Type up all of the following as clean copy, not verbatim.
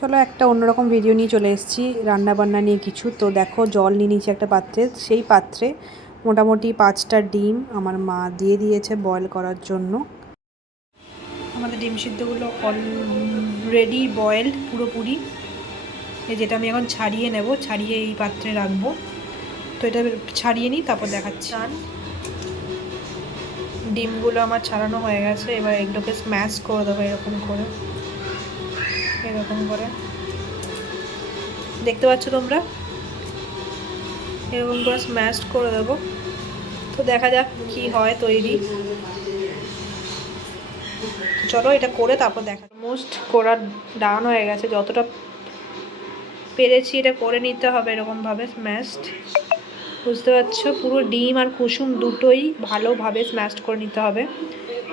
চলো একটা অন্যরকম ভিডিও নিয়ে চলে এসেছি রান্নাবান্না নিয়ে কিছু। তো দেখো জল নিয়ে নিয়েছি একটা পাত্রে, সেই পাত্রে মোটামুটি 5টা ডিম আমার মা দিয়ে দিয়েছে বয়েল করার জন্য। আমাদের ডিম সিদ্ধগুলো অলরেডি বয়েলড পুরোপুরি। যেটা আমি এখন ছাড়িয়ে নেব, ছাড়িয়ে এই পাত্রে রাখবো। তো এটা ছাড়িয়ে নিই, তারপর দেখাচ্ছি। ডিমগুলো আমার ছাড়ানো হয়ে গেছে, এবার এগুলোকে স্ম্যাশ করে দেবো এরকম করে, এরকম করে দেখতে পাচ্ছ তোমরা, এরকম করে স্ম্যাশ করে দেবো। তো দেখা যাক কি হয় তৈরি। চলো এটা করে তারপর দেখা। মোস্ট করা ডান হয়ে গেছে, যতটা পেরেছি এটা করে নিতে হবে এরকমভাবে স্ম্যাশড। বুঝতে পারছো, পুরো ডিম আর কুসুম দুটোই ভালোভাবে স্ম্যাশড করে নিতে হবে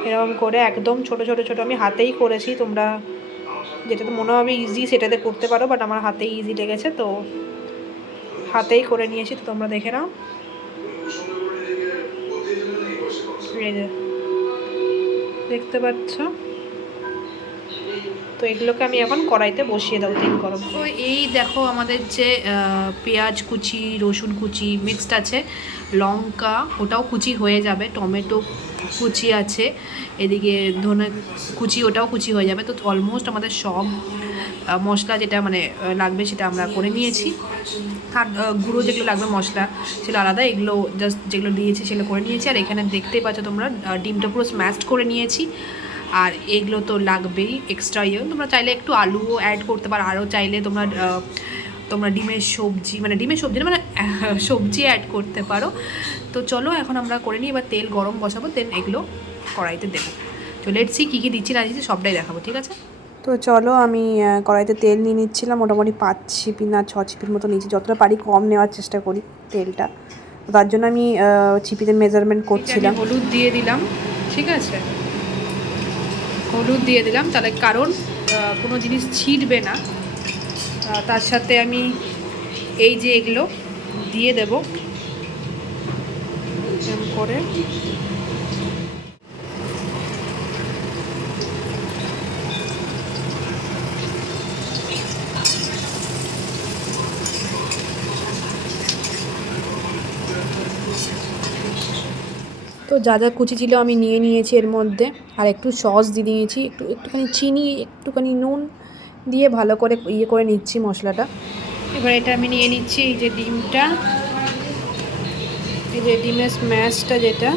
এরকম করে, একদম ছোট ছোট ছোট। আমি হাতেই করেছি, তোমরা যেটাতে মনে হবে ইজি সেটাতে করতে পারো, বাট আমার হাতেই ইজি লেগেছে তো হাতেই করে নিয়েছি। তো তোমরা দেখে নাও, দেখতে পাচ্ছ। তো এগুলোকে আমি এখন কড়াইতে বসিয়ে দেবো তেল গরম। তো এই দেখো আমাদের যে পেঁয়াজ কুচি, রসুন কুচি মিক্সড আছে, লঙ্কা ওটাও কুচি হয়ে যাবে, টমেটো কুচি আছে, এদিকে ধনে কুচি ওটাও কুচি হয়ে যাবে। তো অলমোস্ট আমাদের সব মশলা যেটা মানে লাগবে সেটা আমরা করে নিয়েছি। আর গুঁড়ো যেগুলো লাগবে মশলা সেগুলো আলাদা, এগুলো জাস্ট যেগুলো দিয়েছি সেগুলো করে নিয়েছি। আর এখানে দেখতেই পাচ্ছ তোমরা ডিমটা পুরো স্ম্যাশড করে নিয়েছি। আর এগুলো তো লাগবেই এক্সট্রা তোমরা চাইলে একটু আলুও অ্যাড করতে পারো, আরও চাইলে তোমরা ডিমের সবজি মানে না মানে সবজি অ্যাড করতে পারো। তো চলো এখন আমরা করে নিই, এবার তেল গরম বসাবো, দেন এগুলো কড়াইতে দেবো। তো লেটস সি কী কী দিচ্ছি না দিচ্ছি সবটাই দেখাবো, ঠিক আছে? তো চলো আমি কড়াইতে তেল নিয়ে নিচ্ছিলাম, মোটামুটি 5 ছিপি না 6 ছিপির মতো নিচ্ছি, যতটা পারি কম নেওয়ার চেষ্টা করি তেলটা। তার জন্য আমি ছিপিতে মেজারমেন্ট করছিলাম। হলুদ দিয়ে দিলাম, ঠিক আছে, হলুদ দিয়ে দিলাম, তাহলে কারণ কোনো জিনিস ছিটবে না। তার সাথে আমি এই যে এগুলো দিয়ে দেব এরকম করে। তো যা যা কুচি ছিল আমি নিয়ে নিয়েছি এর মধ্যে, আর একটু সস দিয়ে দিয়েছি, একটুখানি চিনি, একটুখানি নুন দিয়ে ভালো করে ইয়ে করে নিচ্ছি মশলাটা। এবার এটা আমি নিয়ে নিচ্ছি, এই যে ডিমটা, এই যে ডিমের স্ম্যাশটা যেটা,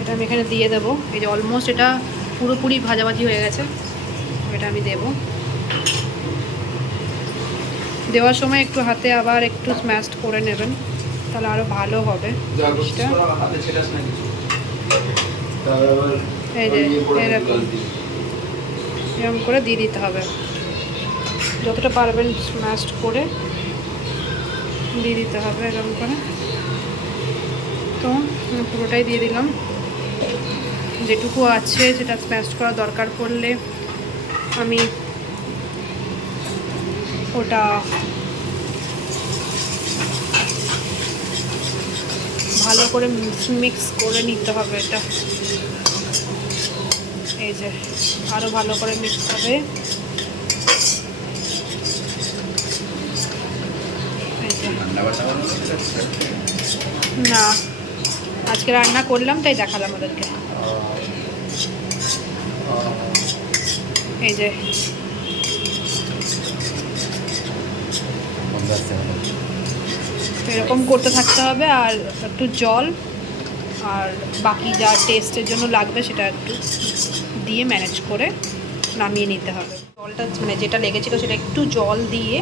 এটা আমি এখানে দিয়ে দেবো। এই যে অলমোস্ট এটা পুরোপুরি ভাজাভাজি হয়ে গেছে, এটা আমি দেব। দেওয়ার সময় একটু হাতে আবার একটু স্ম্যাশড করে নেবেন, তাহলে আরও ভালো হবে। এই যে এরকম করে দিয়ে দিতে হবে, যতটা পারবেন স্ম্যাশড করে দিয়ে দিতে হবে এরকম করে। তো পুরোটাই দিয়ে দিলাম, যেটুকু আছে যেটা স্ম্যাশড করা দরকার পড়লে আমি ওটা ভালো করে মিক্স করে নিতে হবে। এটা এই যে আরও ভালো করে মিক্স হবে। না, আজকে রান্না করলাম তাই দেখালাম ওদেরকে। এই যে এরকম করতে থাকতে হবে, আর একটু জল আর বাকি যা টেস্টের জন্য লাগবে সেটা একটু দিয়ে ম্যানেজ করে নামিয়ে নিতে হবে। জলটা মানে যেটা লেগেছিলো সেটা একটু জল দিয়ে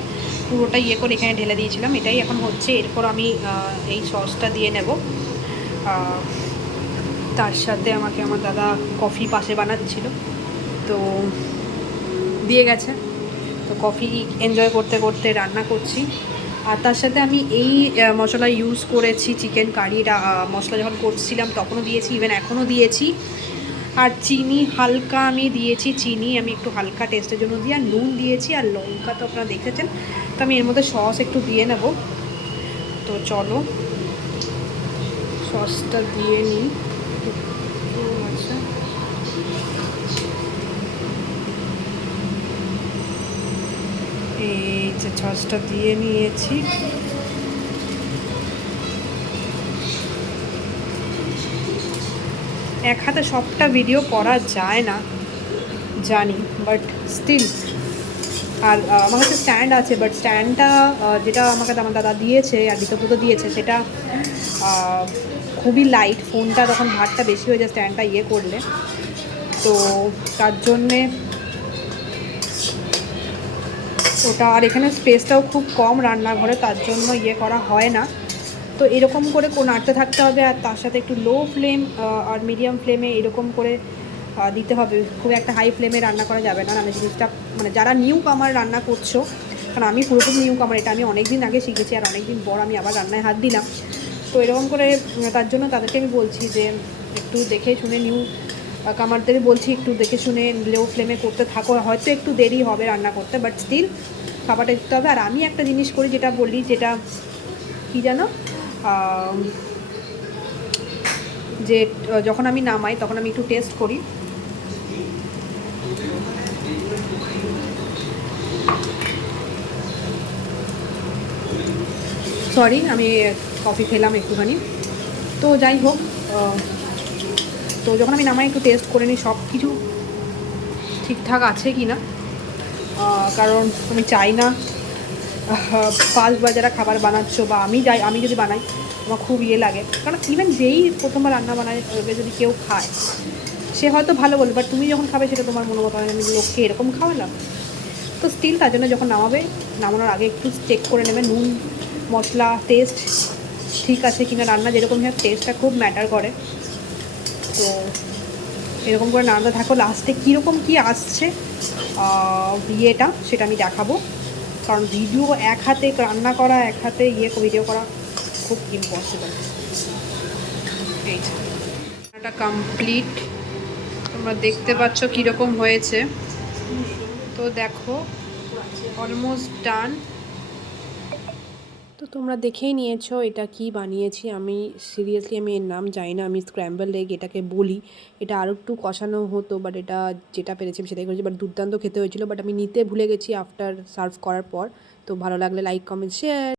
পুরোটা ইয়ে করে এখানে ঢেলে দিয়েছিলাম, এটাই এখন হচ্ছে। এরপর আমি এই সসটা দিয়ে নেব। তার সাথে আমাকে আমার দাদা কফি পাশে বানাচ্ছিল, তো দিয়ে গেছে। তো কফি এনজয় করতে করতে রান্না করছি। আর তার সাথে আমি এই মশলা ইউজ করেছি, চিকেন কারির মশলা যখন করছিলাম তখনও দিয়েছি, ইভেন এখনও দিয়েছি। আর চিনি হালকা আমি দিয়েছি, চিনি আমি একটু হালকা টেস্টের জন্য দিই, আর নুন দিয়েছি, আর লঙ্কা তো আপনারা দেখেছেন। তো আমি এর মধ্যে সস একটু দিয়ে নেব। তো চলো সসটা দিয়ে নিই। আচ্ছা, এই যে সসটা দিয়ে নিয়েছি। এক হাতে সবটা ভিডিও করা যায় না জানি, বাট স্টিল। আর আমার কাছে স্ট্যান্ড আছে, বাট স্ট্যান্ডটা যেটা আমাকে আমার দাদা দিয়েছে আর বিতপুতো দিয়েছে সেটা খুবই লাইট। ফোনটা তখন ভারটা বেশি হয়ে যায় স্ট্যান্ডটা ইয়ে করলে, তো তার জন্যে ওটা। আর এখানে স্পেসটাও খুব কম রান্নাঘরে, তার জন্য ইয়ে করা হয় না। তো এরকম করে নাড়তে থাকতে হবে, আর তার সাথে একটু লো ফ্লেম আর মিডিয়াম ফ্লেমে এরকম করে দিতে হবে। খুব একটা হাই ফ্লেমে রান্না করা যাবে না, নাহলে জিনিসটা মানে যারা নিউ কামার রান্না করছো, কারণ আমি পুরোপুরি নিউ কামার, এটা আমি অনেক দিন আগে শিখেছি আর অনেক দিন পর আমি আবার রান্নায় হাত দিলাম। তো এরকম করে তার জন্য তাদেরকে আমি বলছি যে একটু দেখে শুনে, নিউ কামারদের বলছি একটু দেখে শুনে লো ফ্লেমে করতে থাকো। হয়তো একটু দেরি হবে রান্না করতে, বাট স্টিল খাবারটা দিতে হবে। আর আমি একটা জিনিস করি, যেটা বললি, যেটা কী জানো, যে যখন আমি নামাই তখন আমি একটু টেস্ট করি। সরি, আমি কফি খেলাম একটুখানি। তো যাই হোক, তো যখন আমি নামাই একটু টেস্ট করে নিই সব কিছু ঠিকঠাক আছে কি না, কারণ আমি চাই না ফার্স্ট বার যারা খাবার বানাচ্ছো, বা আমি যদি বানাই আমার খুব ইয়ে লাগে। কারণ ইভেন যেই প্রথমবার রান্না বানায় যদি কেউ খায় সে হয়তো ভালো বলবে, বাট তুমি যখন খাবে সেটা তোমার মনে মতো হয় আমি লোককে এরকম খাওয়ালাম। তো স্টিল তার জন্য যখন নামানোর আগে একটু চেক করে নেবে নুন মশলা টেস্ট ঠিক আছে কিনা। রান্না যেরকম হয় টেস্টটা খুব ম্যাটার করে। তো এরকম করে নাড়তে থাকো, লাস্টে কীরকম কী আসছে ইয়েটা সেটা আমি দেখাবো। কারণ ভিডিও এক হাতে রান্না করা, এক হাতে ভিডিও করা খুব ইম্পসিবল। এইটা কমপ্লিট, তোমরা দেখতে পাচ্ছ কীরকম হয়েছে। তো দেখো অলমোস্ট ডান। তো তোমরা দেখেই নিয়েছো এটা কি বানিয়েছি আমি। সিরিয়াসলি আমি এর নাম জানি না, আমি স্ক্র্যাম্বল এগ এটাকে বলি। এটা আরও একটু কষানো হতো, বাট এটা যেটা পেরেছি আমি সেটাই করেছি। বাট দুর্দান্ত খেতে হয়েছিল, বাট আমি নিতে ভুলে গেছি আফটার সার্ভ করার পর। তো ভালো লাগলে লাইক কমেন্ট শেয়ার।